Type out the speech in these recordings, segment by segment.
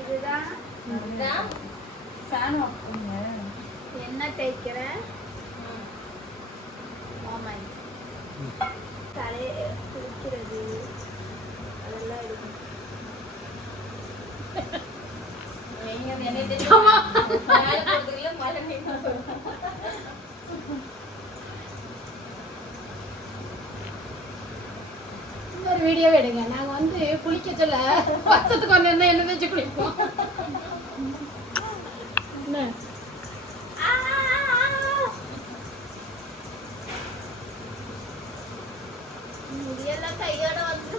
இதுதான் என்ன தேய்க்கிற தலையை குளிக்கிறது அதெல்லாம் இருக்கும். ஒரு வீடியோ எடுங்க. நாங்க வந்து குளிக்க சொல்ல வருஷத்துக்கு ஒன்று என்ன என்ன வச்சு குளிப்போம். முடியெல்லாம் கையோட வந்து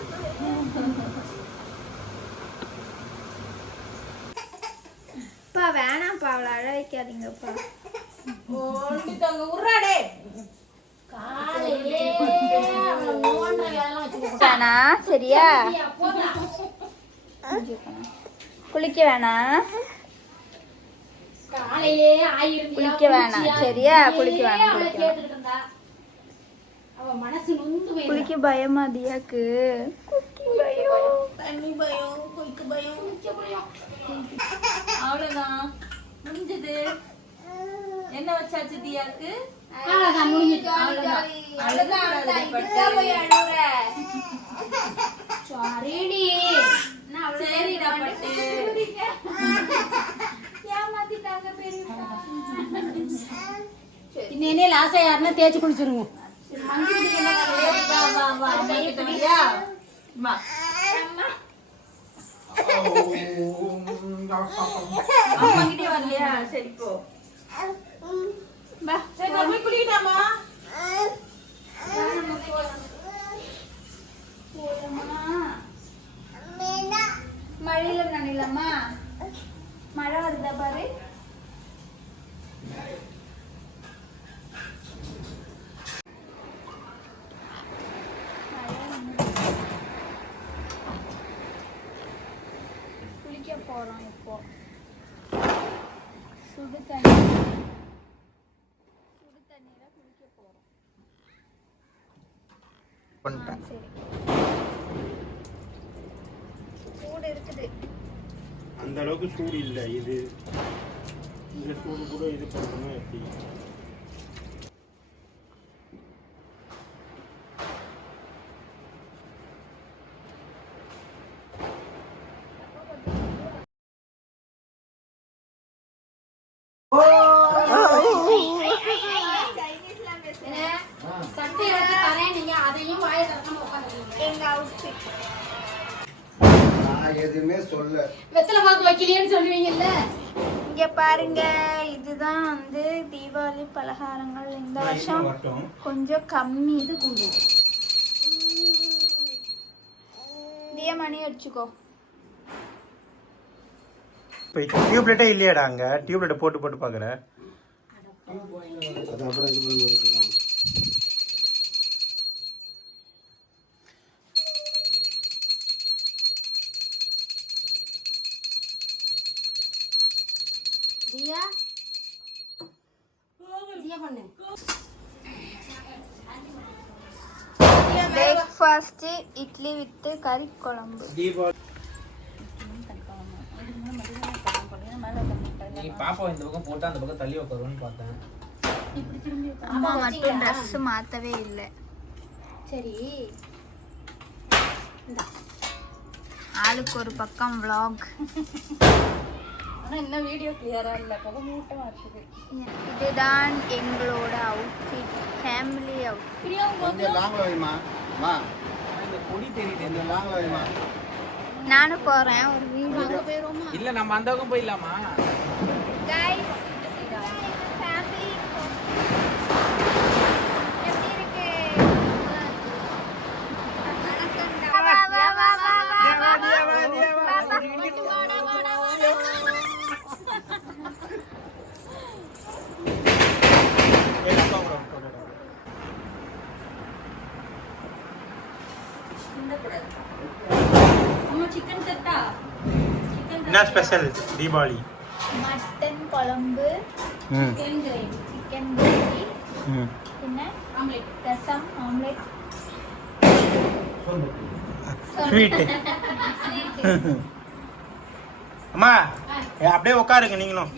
வேணாம்ப்பா அவளை அழ வைக்காதீங்கப்பா. சரியா குளிக்க வேணாம் காலையிலே ஆயிரம் குளிக்க வேணாம் சரியா குளிக்க வேணாம் மனசு நொந்து குளிக்க பயமா தியாக்கு தண்ணி பயம் குளிக்க பயம் அவ்வளவுதான் முடிஞ்சது. என்ன வச்சாச்சு தியாக்கு? அவ்வளவுதான் முடிஞ்சிட்டு. சரிடா பட்டு. இன்னே லாஸ்டா யாருன்னா தேய்ச்சி குளிச்சிருவோம். வரலையா? சரி போ குளிக்கிட்டாமா. மழையில நனையலாமா? மழை வருதா பாரு. குளிக்க போறோம் இப்போ. சுடு தண்ணியில குளிக்க போறோம். சரி சூடு இருக்குது. அந்த அளவுக்கு சூடு இல்லை. இது இந்த சூடு கூட இது பண்ணணும் எப்படி? சட்டை எடுத்து தரேன், நீங்க அதையும் வாயை திறக்காம உட்காந்துருக்கீங்க. எங்க அவுட்ஃபிட் நான் எதுவுமே சொல்ல. வெத்தலை பாக்கு வைக்கலையேன்னு சொல்லுவீங்கல்ல. இங்க பாருங்க, இதுதான் வந்து தீபாவளி பலகாரங்கள். இந்த வருஷம் கொஞ்சம் கம்மி. இது கொஞ்சம் மணி வச்சுக்கோ. இப்போ டியூப்லைட்டே இல்லையாடா? அங்கே டியூப்லைட்டை போட்டு போட்டு பார்க்குறேன். அது அப்புறம் இது பண்ணுவோம். தியா தியா பண்ணு. பிரேக்ஃபாஸ்ட் இட்லி வித் கறி குழம்பு. நீ பாப்பா இந்த பக்கம் போட்டு அந்த பக்கம் தள்ளி உட்காருன்னு பார்த்தேன். அம்மா மட்டும் ட்ரெஸ் மாத்தவே இல்லை. சரி ஆளுக்கு ஒரு பக்கம் vlog. ஆனா இன்னும் வீடியோ கிளியரா இல்ல, பகமூட்டமா இருக்குது. இதுதான் எங்களோட அவுட்ஃபிட், ஃபேமிலி அவுட்ஃபிட். கொஞ்சம் லாங்ல வைமா. மா இந்த கொடி தெரியுது. கொஞ்சம் லாங்ல வைமா. நானும் போறேன் ஒரு வீடியோ. இல்ல நம்ம அந்த பக்கம் போயிடலாமா? Guys, ஃபேமிலி எப்படி இருக்கு? வா வா வா வா வா வா. சிக்கன் செட்டா? என்ன ஸ்பெஷல் தீபாவளி? மட்டன் குழம்பு, சிக்கன் கிரேவி, പിന്നെ ரசம், ஆம்லெட், ஸ்வீட். அம்மா அப்படியே உட்காருங்க நீங்களும்.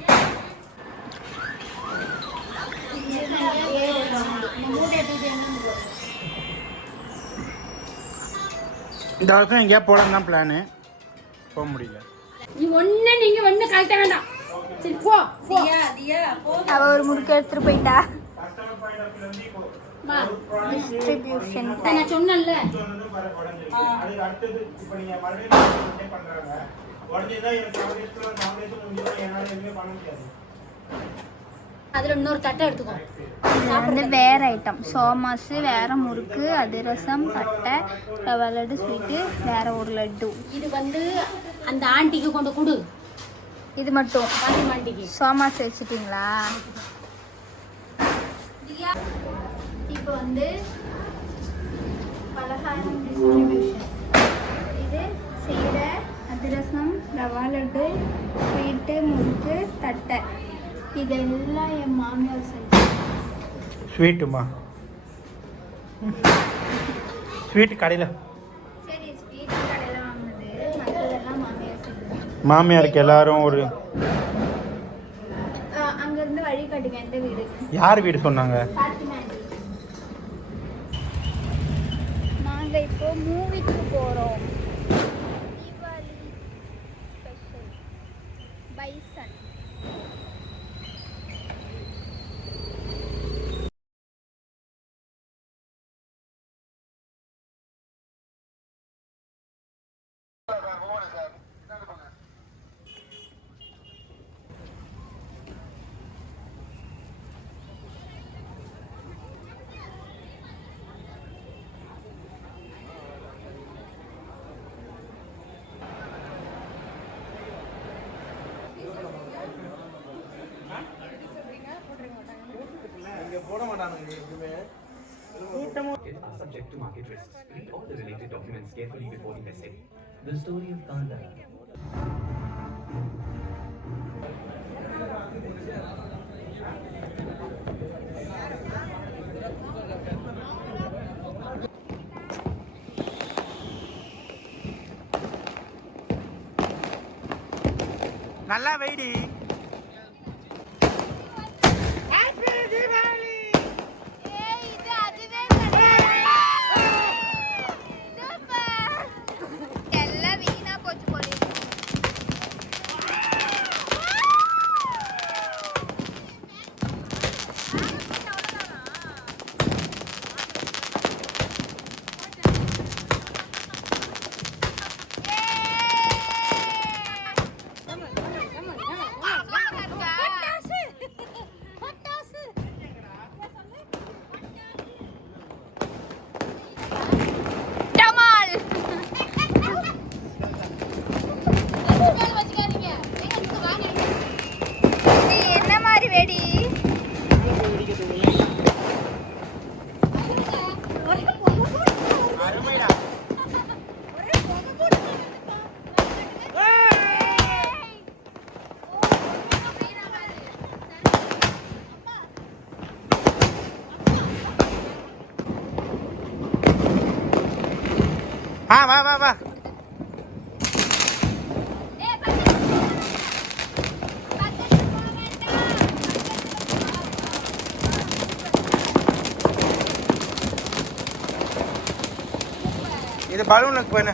இந்த வருஷம் எங்கேயா போகலாம் தான் பிளானு, போக முடியல. நீ ஒண்ணு நீங்க ஒண்ணு கழட்ட வேண்டாம். சரி போ போ. அவ ஒரு முறுக்கு எடுத்துட்டு போயிட்டா. டிஸ்ட்ரிபியூஷன் நான் சொன்னேன்ல அதுல இன்னொரு தட்டை எடுத்துக்கோ. இது வந்து வேற ஐட்டம். சோமாசு வேற, முறுக்கு, அதிரசம், தட்டை, ரவா லட்டு, ஸ்வீட்டு, வேற ஒரு லட்டு. இது வந்து அந்த ஆண்டிக்கு கொண்டு கொடு. இது மட்டும் பாட்டி ஆண்டிக்கு. சோமாசு வச்சுட்டீங்களா? இப்போ வந்து பலகாரம் டிஸ்ட்ரிபியூஷன். இது சீடை, அதிரசம், ரவா லட்டு, ஸ்வீட்டு, முறுக்கு, தட்டை. இதெல்லாம் என் மாமியார் செஞ்சு. ஸ்வீட்டுமா? ஸ்வீட்டு கடையில். சரி, ஸ்வீட் கடையில் வாங்கினது, மற்றதெல்லாம் மாமியார் செஞ்சு. மாமியாருக்கு எல்லாரும் ஒரு அங்கேருந்து வழி காட்டுங்க எந்த வீடு. யார் வீடு சொன்னாங்க? நாங்கள் இப்போ மூவிக்கு போகிறோம். Deepavali special bison. Are subject to market risks. Read all the related documents carefully before investing. The story of Gandhara. நல்லா வெயிடி. என்ன மாதிரி வெடி? வா வா வா. இது பலூனுக்கு போன